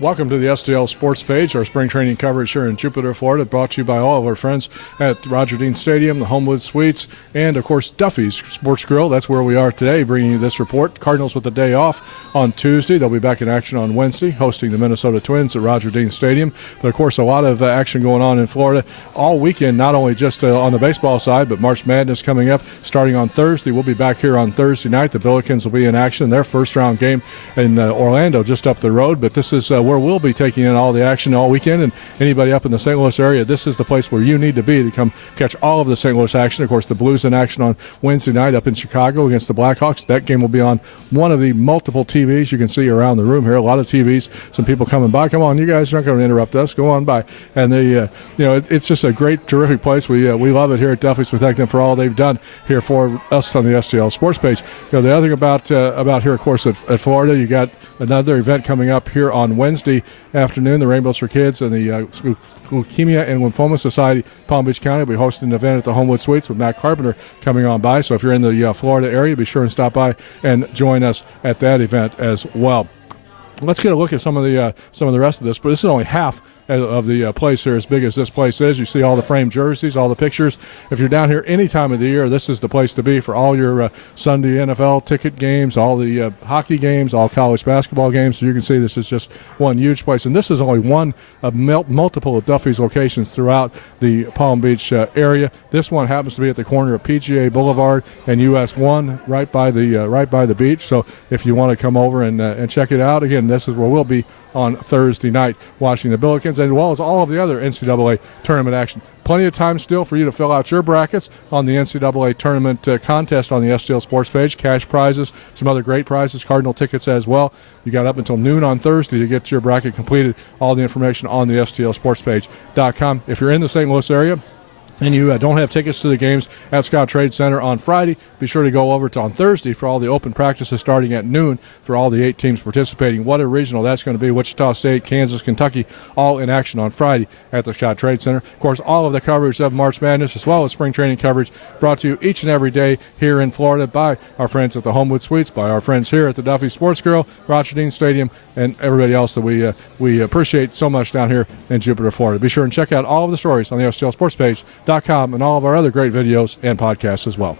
Welcome to the STL Sports Page, our spring training coverage here in Jupiter, Florida, brought to you by all of our friends at Roger Dean Stadium, the Homewood Suites, and, of course, Duffy's Sports Grill. That's where we are today, bringing you this report. Cardinals with the day off on Tuesday. They'll be back in action on Wednesday, hosting the Minnesota Twins at Roger Dean Stadium. But, of course, a lot of action going on in Florida all weekend, not only just on the baseball side, but March Madness coming up starting on Thursday. We'll be back here on Thursday night. The Billikens will be in action, their first-round game in Orlando, just up the road. But this is where we'll be taking in all the action all weekend, and anybody up in the St. Louis area, this is the place where you need to be to come catch all of the St. Louis action. Of course, the Blues in action on Wednesday night up in Chicago against the Blackhawks. That game will be on one of the multiple TVs you can see around the room here. A lot of TVs, some people coming by. Come on, you guys are not going to interrupt us. Go on by. And they, it's just a great, terrific place. We love it here at Duffy's. We thank them for all they've done here for us on the STL Sports Page. The other thing about here, of course, at Florida, you got another event coming up here on Wednesday afternoon. The Rainbows for Kids and the Leukemia and Lymphoma Society Palm Beach County will be hosting an event at the Homewood Suites with Matt Carpenter coming on by. So if you're in the Florida area, be sure and stop by and join us at that event as well. Let's get a look at some of the rest of this, but this is only half of the place here, as big as this place is. You see all the framed jerseys, all the pictures. If you're down here any time of the year, this is the place to be for all your Sunday NFL ticket games, all the hockey games, all college basketball games. So you can see this is just one huge place. And this is only one of multiple of Duffy's locations throughout the Palm Beach area. This one happens to be at the corner of PGA Boulevard and US 1, right by the beach. So if you want to come over and check it out, again, this is where we'll be on Thursday night watching the Billikens, as well as all of the other NCAA tournament action. Plenty of time still for you to fill out your brackets on the NCAA tournament contest on the STL Sports Page. Cash prizes, some other great prizes, Cardinal tickets as well. You got up until noon on Thursday to get your bracket completed. All the information on the StLSportsPage.com. If you're in the St. Louis area and you don't have tickets to the games at Scott Trade Center on Friday, be sure to go over to on Thursday for all the open practices starting at noon for all the 8 teams participating. What a regional that's going to be. Wichita State, Kansas, Kentucky, all in action on Friday at the Scott Trade Center. Of course, all of the coverage of March Madness as well as spring training coverage brought to you each and every day here in Florida by our friends at the Homewood Suites, by our friends here at the Duffy Sports Grill, Roger Dean Stadium, and everybody else that we appreciate so much down here in Jupiter, Florida. Be sure and check out all of the stories on the STLSportsPage.com and all of our other great videos and podcasts as well.